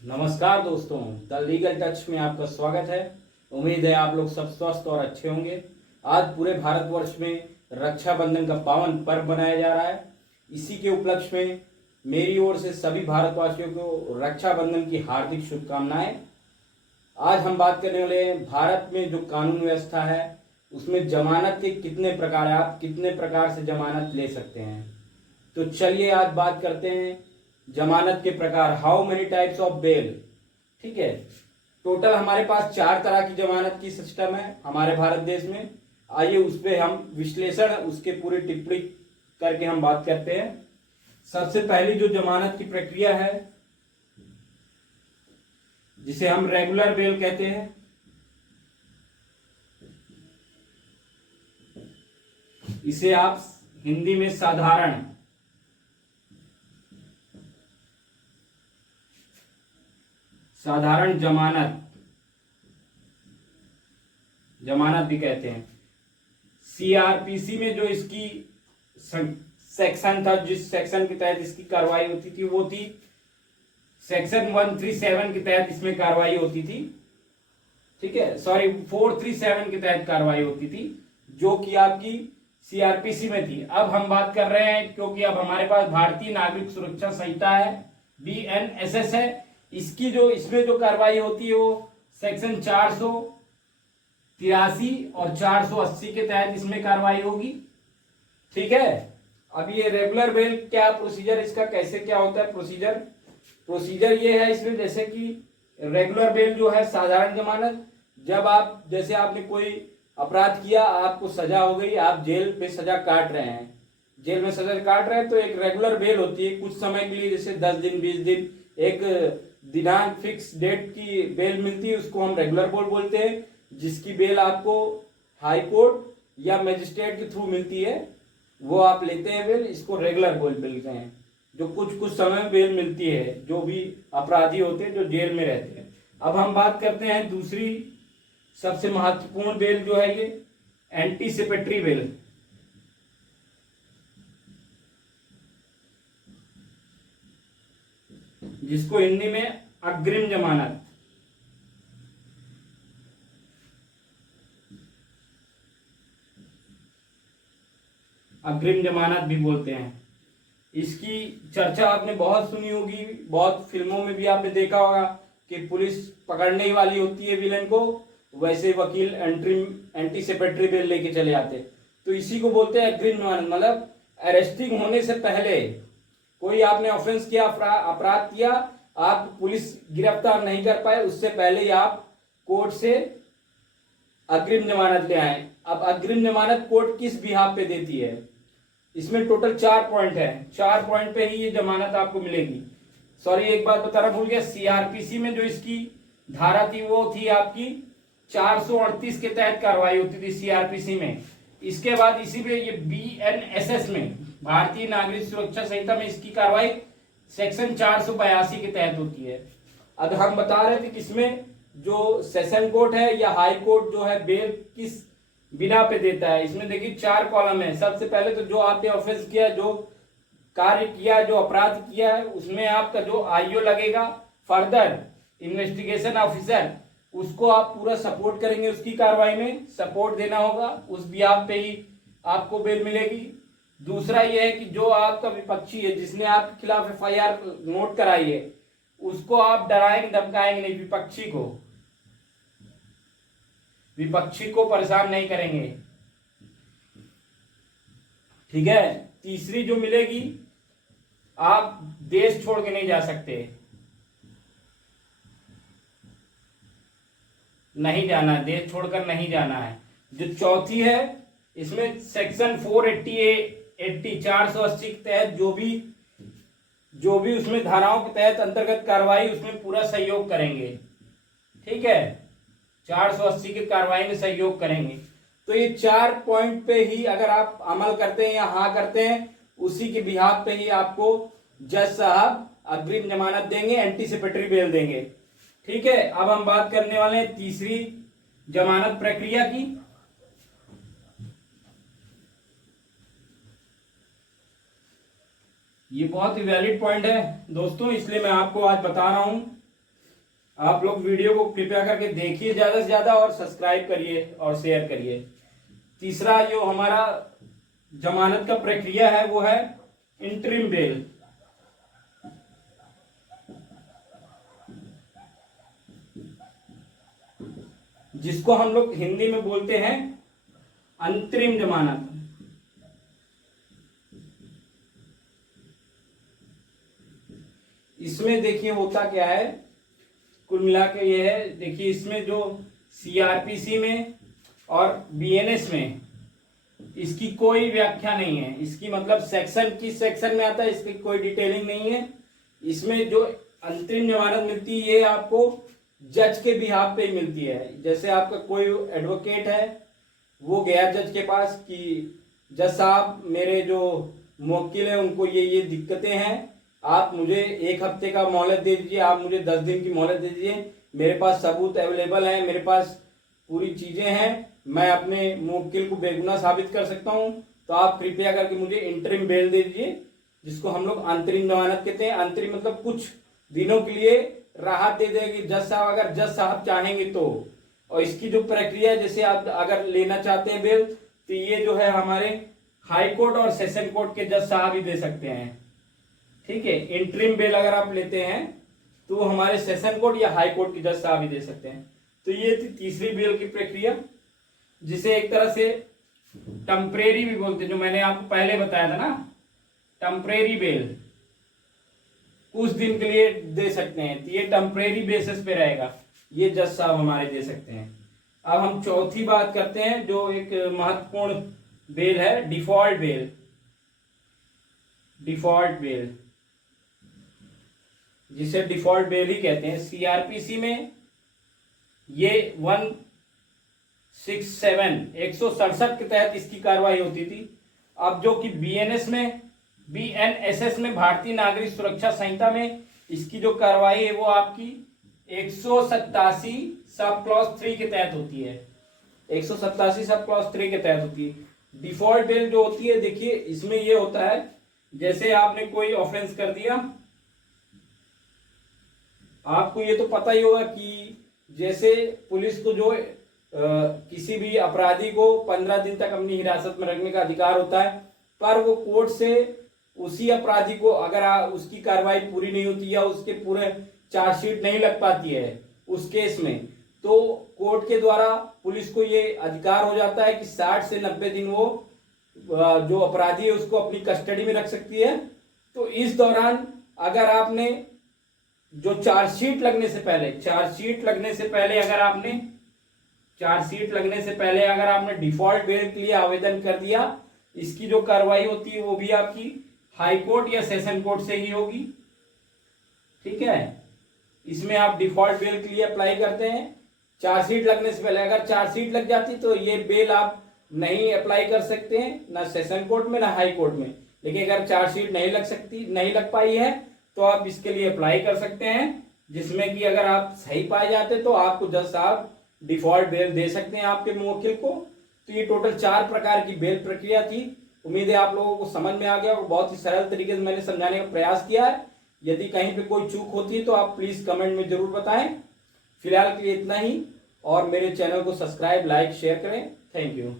नमस्कार दोस्तों, the legal touch में आपका स्वागत है। उम्मीद है आप लोग सब स्वस्थ और अच्छे होंगे। आज पूरे भारतवर्ष में रक्षाबंधन का पावन पर्व मनाया जा रहा है। इसी के उपलक्ष्य में मेरी ओर से सभी भारतवासियों को रक्षाबंधन की हार्दिक शुभकामनाएं। आज हम बात करने वाले हैं भारत में जो कानून व्यवस्था है उसमें जमानत के कितने प्रकार है, आप कितने प्रकार से जमानत ले सकते हैं। तो चलिए आज बात करते हैं जमानत के प्रकार। How many types of bail. ठीक है, टोटल हमारे पास 4 तरह की जमानत की सिस्टम है हमारे भारत देश में। आइए उस पर हम विश्लेषण, उसके पूरी टिप्पणी करके हम बात करते हैं। सबसे पहली जो जमानत की प्रक्रिया है जिसे हम रेगुलर बेल कहते हैं, इसे आप हिंदी में साधारण जमानत भी कहते हैं। सीआरपीसी में जो इसकी सेक्शन था, जिस सेक्शन के तहत इसकी कार्रवाई होती थी वो थी सेक्शन 137 के तहत इसमें कार्रवाई होती थी। ठीक है, सॉरी 437 के तहत कार्रवाई होती थी जो कि आपकी सीआरपीसी में थी। अब हम बात कर रहे हैं, क्योंकि अब हमारे पास भारतीय नागरिक सुरक्षा संहिता है, बीएनएसएस है। इसमें जो कार्रवाई होती है वो सेक्शन 483 और 480 के तहत इसमें कार्रवाई होगी। ठीक है, अब ये रेगुलर बेल क्या प्रोसीजर, इसका कैसे क्या होता है प्रोसीजर ये है इसमें, जैसे कि रेगुलर बेल जो है साधारण जमानत। जब आप, जैसे आपने कोई अपराध किया, आपको सजा हो गई, आप जेल में सजा काट रहे हैं, तो एक रेगुलर बेल होती है कुछ समय के लिए, जैसे 10 दिन 20 दिन, एक दिनांक फिक्स डेट की बेल मिलती है, उसको हम रेगुलर बेल बोलते हैं। जिसकी बेल आपको हाई कोर्ट या मजिस्ट्रेट के थ्रू मिलती है, वो आप लेते हैं बेल, इसको रेगुलर बेल बोलते हैं। जो कुछ समय में बेल मिलती है जो भी अपराधी होते हैं जो जेल में रहते हैं। अब हम बात करते हैं दूसरी सबसे महत्वपूर्ण बेल जो है ये एंटीसिपेटरी बेल। जिसको हिंदी में अग्रिम जमानत भी बोलते हैं। इसकी चर्चा आपने बहुत सुनी होगी, बहुत फिल्मों में भी आपने देखा होगा कि पुलिस पकड़ने ही वाली होती है विलेन को, वैसे वकील एंटीसिपेटरी बेल लेके चले आते। तो इसी को बोलते हैं अग्रिम जमानत। मतलब अरेस्टिंग होने से पहले, कोई आपने ऑफेंस किया, अपराध किया, आप पुलिस गिरफ्तार नहीं कर पाए, उससे पहले ही आप कोर्ट से अग्रिम जमानत ले आए। अब अग्रिम जमानत कोर्ट किस बिहाफ पे देती है, इसमें टोटल 4 पॉइंट है। 4 पॉइंट पे ही ये जमानत आपको मिलेगी। सॉरी, एक बात बताना भूल गया, सीआरपीसी में जो इसकी धारा थी वो थी आपकी 438 के तहत कार्रवाई होती थी सीआरपीसी में। इसके बाद इसी पे ये बीएनएसएस में, भारतीय नागरिक सुरक्षा संहिता में, इसकी कार्रवाई सेक्शन 482 के तहत होती है। अब हम बता रहे थे कि इसमें जो सेशन कोर्ट है या हाई कोर्ट जो है बेल किस बिना पे देता है। इसमें देखिए 4 कॉलम है। सबसे पहले तो जो आपने ऑफेंस किया, जो कार्य किया, जो अपराध किया है, उसमें आपका जो आईओ लगेगा, फर्दर इन्वेस्टिगेशन ऑफिसर, उसको आप पूरा सपोर्ट करेंगे, उसकी कार्रवाई में सपोर्ट देना होगा, उस बिहाफ पे ही आपको बेल मिलेगी। दूसरा यह है कि जो आपका विपक्षी है, जिसने आपके खिलाफ एफआईआर नोट कराई है, उसको आप डराएंगे धमकाएंगे नहीं, विपक्षी को परेशान नहीं करेंगे। ठीक है, तीसरी जो मिलेगी, आप देश छोड़ के नहीं जा सकते, नहीं जाना, देश छोड़कर नहीं जाना है। जो चौथी है, इसमें सेक्शन 480 480 के तहत जो भी उसमें धाराओं के तहत अंतर्गत कार्रवाई, उसमें पूरा सहयोग करेंगे। ठीक है, 480 की कार्रवाई में सहयोग करेंगे। तो ये 4 पॉइंट पे ही अगर आप अमल करते हैं या हाँ करते हैं, उसी के बिहाफ पे ही आपको जज साहब अग्रिम जमानत देंगे, एंटीसिपेटरी बेल देंगे। ठीक है, अब हम बात करने वाले हैं तीसरी जमानत प्रक्रिया की। ये बहुत ही वैलिड पॉइंट है दोस्तों, इसलिए मैं आपको आज बता रहा हूं आप लोग वीडियो को कृपया करके देखिए ज्यादा से ज्यादा और सब्सक्राइब करिए और शेयर करिए। तीसरा जो हमारा जमानत का प्रक्रिया है वो है इंटरिम बेल। जिसको हम लोग हिंदी में बोलते हैं अंतरिम जमानत। इसमें देखिए होता क्या है, कुल मिला के ये है, देखिए इसमें जो सीआरपीसी में और बीएनएस में इसकी कोई व्याख्या नहीं है। इसकी मतलब सेक्शन किस सेक्शन में आता है इसकी कोई डिटेलिंग नहीं है। इसमें जो अंतरिम जमानत मिलती है ये आपको जज के बिहाफ पे ही मिलती है। जैसे आपका कोई एडवोकेट है, वो गया जज के पास कि जज साहब मेरे जो मुवक्किल है उनको ये दिक्कतें हैं, आप मुझे 1 हफ्ते का मोहलत दे दीजिए, आप मुझे 10 दिन की मोहलत दे दीजिए, मेरे पास सबूत अवेलेबल है, मेरे पास पूरी चीजें हैं, मैं अपने मुवक्किल को बेगुनाह साबित कर सकता हूं, तो आप कृपया करके मुझे इंटरिम बेल दे दीजिए, जिसको हम लोग अंतरिम जमानत कहते हैं। अंतरिम मतलब कुछ दिनों के लिए राहत दे देगी जज साहब, अगर जज साहब चाहेंगे तो। और इसकी जो प्रक्रिया, जैसे आप अगर लेना चाहते हैं बेल, तो ये जो है हमारे हाई कोर्ट और सेशन कोर्ट के जज साहब ही दे सकते हैं। ठीक है, इंटरिम बेल अगर आप लेते हैं तो हमारे सेशन कोर्ट या हाई कोर्ट के जज साहब ही दे सकते हैं। तो ये थी तीसरी बेल की प्रक्रिया, जिसे एक तरह से टेम्परेरी भी बोलते हैं, जो मैंने आपको पहले बताया था ना, टेम्परेरी बेल कुछ दिन के लिए दे सकते हैं। तो ये टेम्परेरी बेसिस पे रहेगा, ये जज साहब हमारे दे सकते हैं। अब हम चौथी बात करते हैं जो एक महत्वपूर्ण बेल है, डिफॉल्ट बेल। डिफॉल्ट बेल, जिसे डिफॉल्ट बेल ही कहते हैं। सीआरपीसी में ये 167 के तहत इसकी कार्रवाई होती थी। अब जो कि बीएनएसएस में भारतीय नागरिक सुरक्षा संहिता में इसकी जो कार्रवाई है वो आपकी 187 सब क्लॉज 3 के तहत होती है। 187 सब क्लॉज 3 के तहत होती है। डिफॉल्ट बेल जो होती है, देखिए इसमें ये होता है, जैसे आपने कोई ऑफेंस कर दिया, आपको ये तो पता ही होगा कि जैसे पुलिस को जो किसी भी अपराधी को 15 दिन तक अपनी हिरासत में रखने का अधिकार होता है, पर वो कोर्ट से उसी अपराधी को अगर उसकी कार्रवाई पूरी नहीं होती या उसके पूरे चार्जशीट नहीं लग पाती है उस केस में, तो कोर्ट के द्वारा पुलिस को ये अधिकार हो जाता है कि 60 से 90 दिन वो जो अपराधी है उसको अपनी कस्टडी में रख सकती है। तो इस दौरान अगर आपने जो चार्जशीट लगने से पहले अगर आपने डिफॉल्ट बेल के लिए आवेदन कर दिया, इसकी जो कार्रवाई होती है वो भी आपकी हाई कोर्ट या सेशन कोर्ट से ही होगी। ठीक है, इसमें आप डिफॉल्ट बेल के लिए अप्लाई करते हैं चार्जशीट लगने से पहले। अगर चार्जशीट लग जाती तो ये बेल आप नहीं अप्लाई कर सकते हैं, ना सेशन कोर्ट में ना हाई कोर्ट में। लेकिन अगर चार्जशीट नहीं लग पाई है तो आप इसके लिए अप्लाई कर सकते हैं, जिसमें कि अगर आप सही पाए जाते तो आपको जज साहब डिफॉल्ट बेल दे सकते हैं आपके मुवक्किल को। तो ये टोटल 4 प्रकार की बेल प्रक्रिया थी। उम्मीद है आप लोगों को समझ में आ गया और बहुत ही सरल तरीके से मैंने समझाने का प्रयास किया है। यदि कहीं पे कोई चूक होती है तो आप प्लीज कमेंट में जरूर बताएं। फिलहाल के लिए इतना ही, और मेरे चैनल को सब्सक्राइब, लाइक, शेयर करें। Thank you.